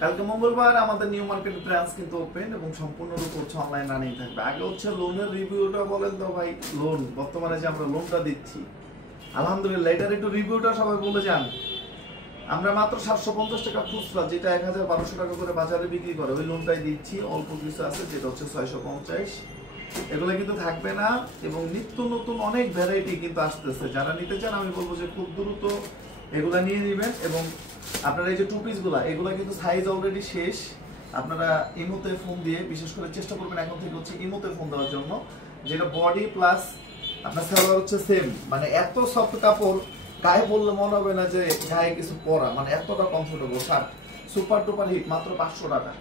কালকে মঙ্গলবার আমাদের নিউ মার্কেট ব্রাঞ্চ কিন্তু ওপেন এবং সম্পূর্ণরূপে হচ্ছে অনলাইন রানিং থাকবে। আগে হচ্ছে লোনের রিভিউটা বলেন তো ভাই, লোন বর্তমানে যে আমরা লোনটা দিচ্ছি আলহামদুলিল্লাহ, এটার একটু রিভিউটা সবাই বলে যান। আমরা মাত্র 750 টাকা খুচরা, যেটা 1200 টাকা করে বাজারে বিক্রি করে, ওই লোনটাই দিচ্ছি। অল্প কিছু আছে যেটা হচ্ছে 650, এগুলো কিন্তু থাকবে না। এবং নিত্য নতুন অনেক ভ্যারাইটি কিন্তু আসতেছে। যারা নিতে চান আমি বলবো যে খুব দ্রুত এগুলা নিয়ে নেবেন। এবং আপনারা এই যে টু পিস গুলা, এগুলা কিন্তু সাইজ অলরেডি শেষ। আপনারা ইমোতে ফোন দিয়ে বিশেষ করে চেষ্টা করবেন এখন থেকে হচ্ছে ইমোতে ফোন দেওয়ার জন্য, যেটা বডি প্লাস আপনার সালোয়ার হচ্ছে সেম। মানে এত সফট কাপড়, গায়ে বললে মনে হবে না যে গায়ে কিছু পরা, মানে এতটা comfortable shirt, super duper hit, মাত্র 500 টাকা।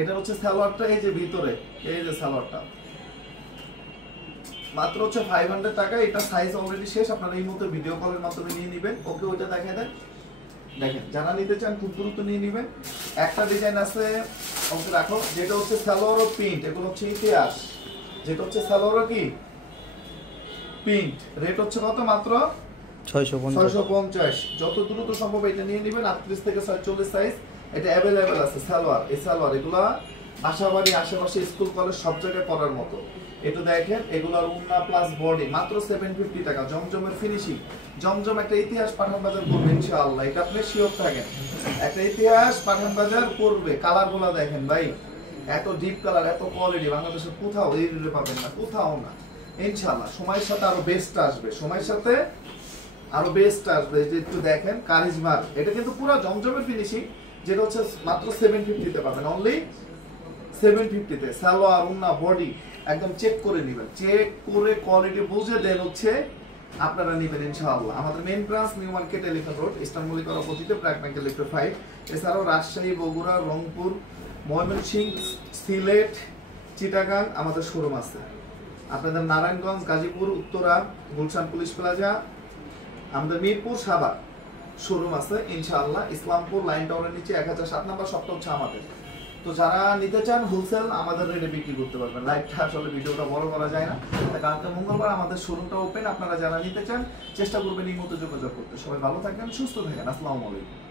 এটা হচ্ছে সালোয়ারটা, এই যে ভিতরে এই যে সালোয়ারটা মাত্র হচ্ছে 500 টাকা। এটা সাইজ অলরেডি শেষ, আপনারা এই মতো ভিডিও কলের মাধ্যমে নিয়ে নেবেন। ওকে, ওইটা দেখায় দেন। দেখেন, যারা নিতে চান খুব দ্রুত নিয়ে নেবেন। একটা ডিজাইন আছে ওকে রাখো, যেটা হচ্ছে সালোয়ার ও প্রিন্ট, এগুলো হচ্ছে ইতিহাস। যেটা হচ্ছে সালোয়ার ও কি প্রিন্ট, রেট হচ্ছে কত? মাত্র 650। যত দ্রুত সম্ভব এটা নিয়ে নেবেন। 38 থেকে 46 সাইজ এটা অ্যাভেলেবেল আছে। সালোয়ার, এই সালোয়ার এগুলা বাসাবাড়ি, আশেপাশে, স্কুল, কলেজ সব জায়গায় পরার মতো। একটু দেখেন, এগুলার উন্না প্লাস বডি মাত্র 750 টাকা। জমজমের ফিনিশিং, জমজম একটা ইতিহাস পাঠান বাজার করবে ইনশাআল্লাহ, এটা আপনি শিওর থাকেন। একটা ইতিহাস পাঠান বাজার করবে। কালার গুলা দেখেন ভাই, এত ডিপ কালার, এত কোয়ালিটি বাংলাদেশে কোথাও এই রেটে পাবেন না, কোথাও না। ইনশাআল্লাহ সময়ের সাথে আরো বেস্ট আসবে, সময়ের সাথে আরো বেস্ট আসবে। যে একটু দেখেন কারিজমার, এটা কিন্তু পুরো জমজমের ফিনিশিং, যেটা হচ্ছে মাত্র 750 তে পাবেন, অনলি 750 তে। সালোয়ার, উন্না, বডি একদম চেক করে নেবেন, চেক করে কোয়ালিটি বুঝে দেন হচ্ছে আপনারা নেবেন ইনশাআল্লাহ। আমাদের main branch New Market Elephant Road, Eastern মল্লিকার অপোজিটে প্রাক ব্যাংক লিফট 5। এছাড়াও রাজশাহী, বগুড়া, রংপুর, ময়মনসিংহ, সিলেট, চিটাগাং আমাদের শোরুম আছে। আপনাদের নারায়ণগঞ্জ, গাজীপুর, উত্তরা, গুলশান পুলিশ প্লাজা, আমাদের মিরপুর, সাভার শোরুম আছে ইনশাআল্লাহ। ইসলামপুর লাইন টাওয়ারের নিচে 1007 নাম্বার শপটা হচ্ছে আমাদের। তো যারা নিতে চান হোলসেল আমাদের রেটে বিক্রি করতে পারবেন। লাইভটা আসলে ভিডিওটা বড় করা যায় না, কালকে মঙ্গলবার আমাদের শোরুমটা ওপেন। আপনারা যারা নিতে চান চেষ্টা করবেন এই মতো যোগাযোগ করতে। সবাই ভালো থাকবেন, সুস্থ থাকেন। আসসালামু আলাইকুম।